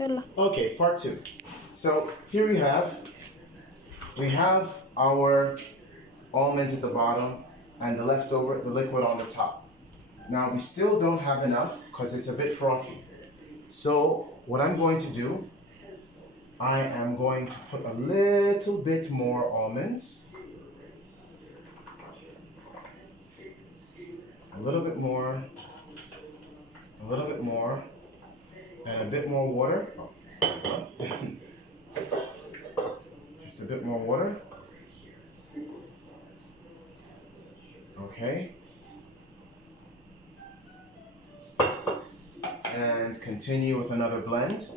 Okay, part two. So here we have our almonds at the bottom and the leftover, the liquid on the top. Now we still don't have enough because it's a bit frothy. So what I'm going to do, I am going to put a little bit more almonds. A little bit more, and a bit more water. Just a bit more water. Okay. And continue with another blend.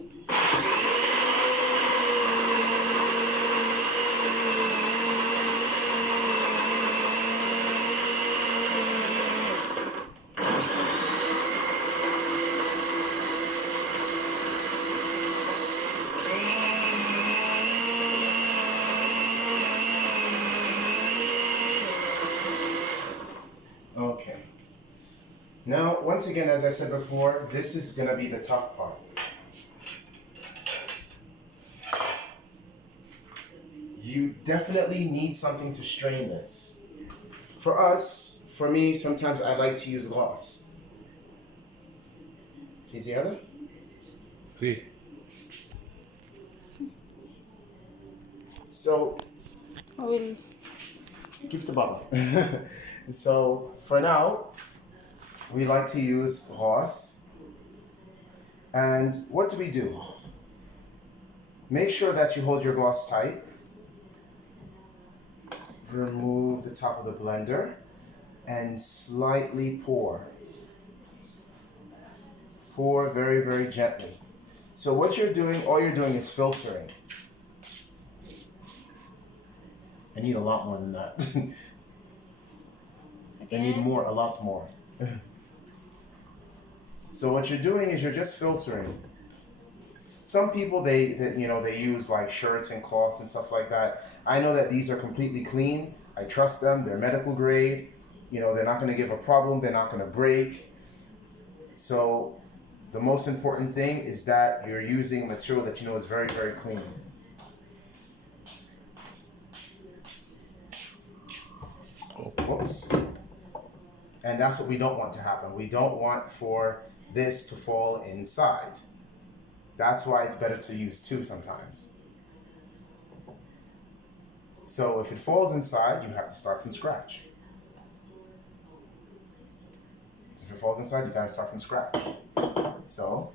Okay. Now, once again, as I said before, this is going to be the tough part. You definitely need something to strain this. For me, sometimes I like to use gloss. Fiz the other? Sí. So, I will. give the bottle. So, for now, we like to use gloss. And what do? Make sure that you hold your gloss tight. Remove the top of the blender and slightly pour. Pour very, very gently. So what all you're doing is filtering. I need a lot more than that. I need more, a lot more. So what you're doing is you're just filtering. Some people, they use like shirts and cloths and stuff like that. I know that these are completely clean. I trust them. They're medical grade. They're not going to give a problem. They're not going to break. So the most important thing is that you're using material that you know is very, very clean. Whoops. And that's what we don't want to happen. We don't want for this to fall inside. That's why it's better to use two sometimes. So if it falls inside, you have to start from scratch. If it falls inside, you gotta start from scratch. So,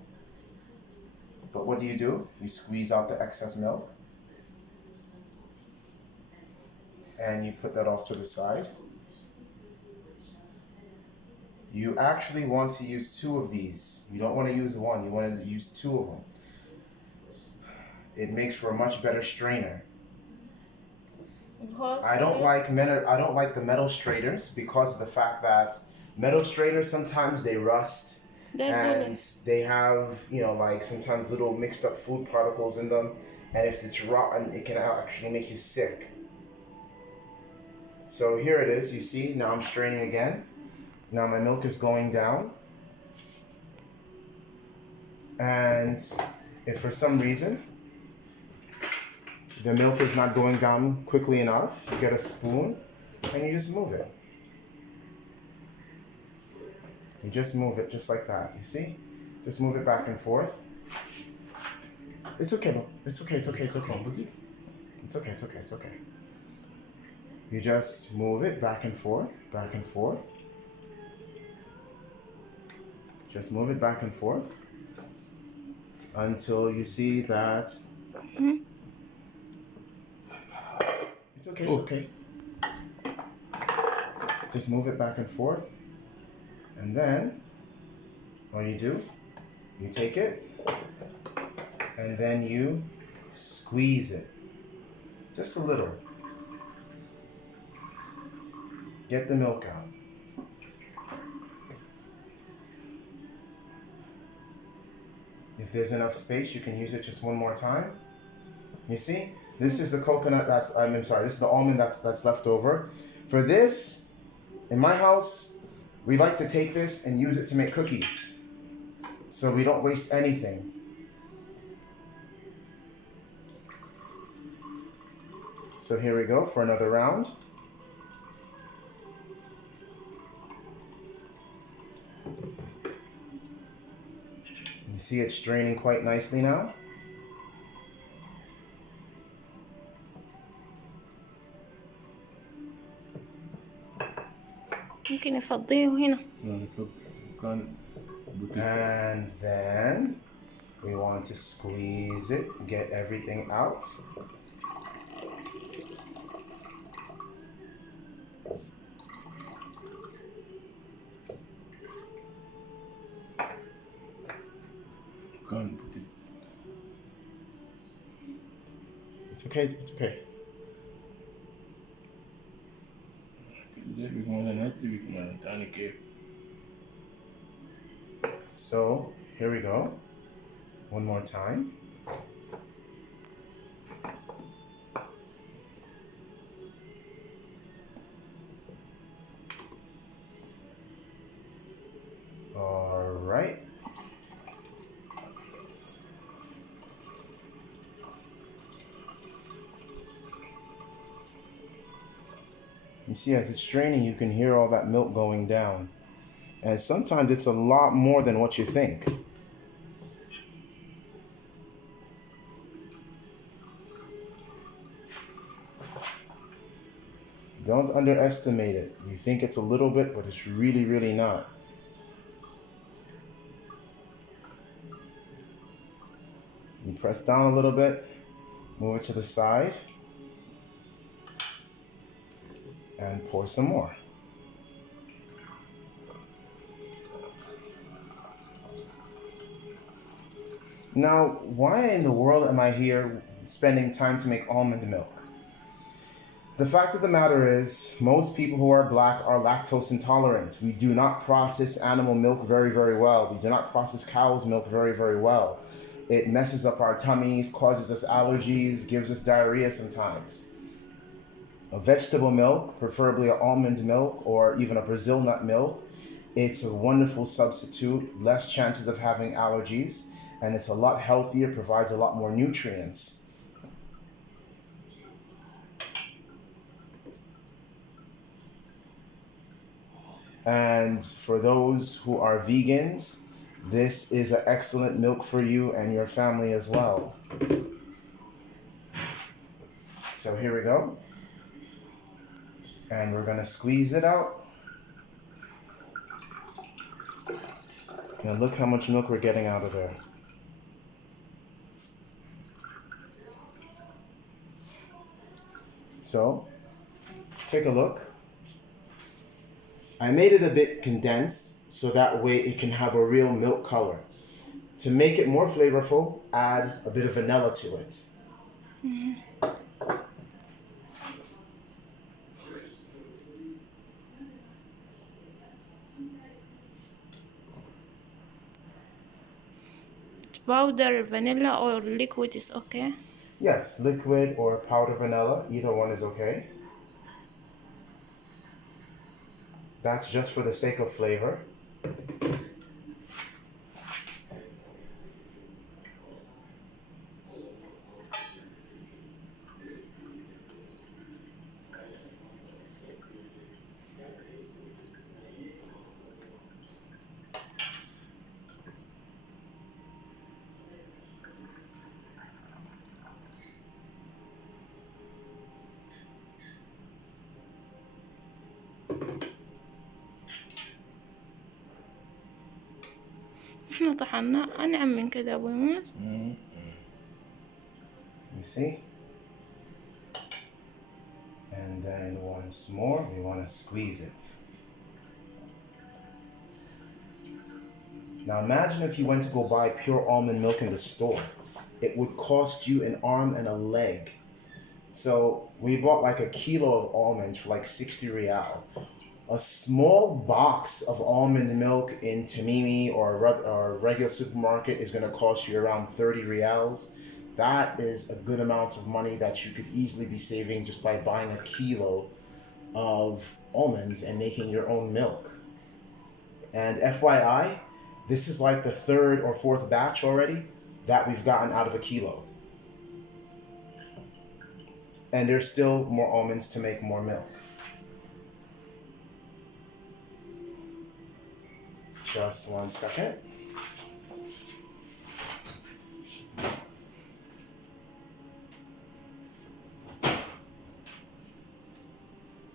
but what do? You squeeze out the excess milk. And you put that off to the side. You actually want to use two of these. You don't want to use one, you want to use two of them. It makes for a much better strainer. I don't like the metal strainers because of the fact that metal strainers sometimes they rust and they have, like sometimes little mixed up food particles in them, and if it's rotten, it can actually make you sick. So here it is, you see, now I'm straining again. Now my milk is going down. And if for some reason the milk is not going down quickly enough, you get a spoon and you just move it. You just move it just like that, you see? Just move it back and forth. It's okay, it's okay. It's okay. You just move it back and forth. Just move it back and forth until you see that it's okay. Just move it back and forth, and then what you take it and then you squeeze it just a little. Get the milk out. If there's enough space, you can use it just one more time. You see? This is the coconut this is the almond that's left over. For this, in my house, we like to take this and use it to make cookies. So we don't waste anything. So here we go for another round. You see it's straining quite nicely now. ممكن يفضيه هنا. And then we want to squeeze it, get everything out. It's okay, it's okay. So here we go. One more time. All right. You see, as it's straining, you can hear all that milk going down. And sometimes it's a lot more than what you think. Don't underestimate it. You think it's a little bit, but it's really, really not. You press down a little bit, move it to the side, and pour some more. Now, why in the world am I here spending time to make almond milk? The fact of the matter is, most people who are black are lactose intolerant. We do not process animal milk very, very well. We do not process cow's milk very, very well. It messes up our tummies, causes us allergies, gives us diarrhea sometimes. A vegetable milk, preferably an almond milk or even a Brazil nut milk, it's a wonderful substitute, less chances of having allergies, and it's a lot healthier, provides a lot more nutrients. And for those who are vegans, this is an excellent milk for you and your family as well. So here we go. And we're gonna squeeze it out. And look how much milk we're getting out of there. So, take a look. I made it a bit condensed so that way it can have a real milk color. To make it more flavorful, add a bit of vanilla to it. Powder vanilla or liquid is okay. Yes, liquid or powder vanilla, either one is okay. That's just for the sake of flavor. احنا طحنا أنعم من كذا أبوي مات. You see? And then once more, we want to squeeze it. Now imagine if you went to go buy pure almond milk in the store. It would cost you an arm and a leg. So we bought like a kilo of almonds for like 60 real. A small box of almond milk in Tamimi or a regular supermarket is going to cost you around 30 reals. That is a good amount of money that you could easily be saving just by buying a kilo of almonds and making your own milk. And FYI, this is like the third or fourth batch already that we've gotten out of a kilo. And there's still more almonds to make more milk. Just 1 second.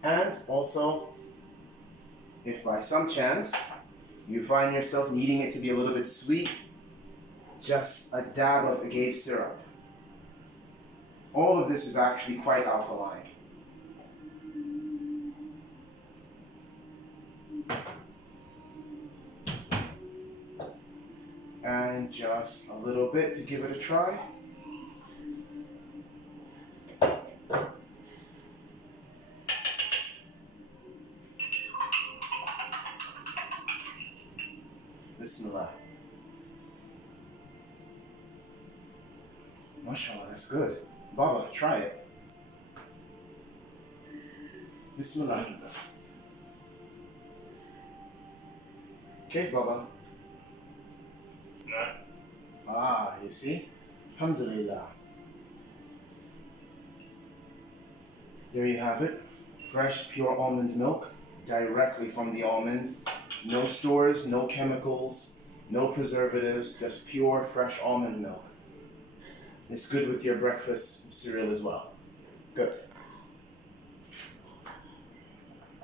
And also, if by some chance you find yourself needing it to be a little bit sweet, just a dab of agave syrup. All of this is actually quite alkaline. And just a little bit to give it a try. Bismillah. MashaAllah, that's good. Baba, try it. Bismillah. كيف بابا؟ you see? Alhamdulillah. There you have it. Fresh, pure almond milk, directly from the almond. No stores, no chemicals, no preservatives, just pure, fresh almond milk. It's good with your breakfast cereal as well. Good.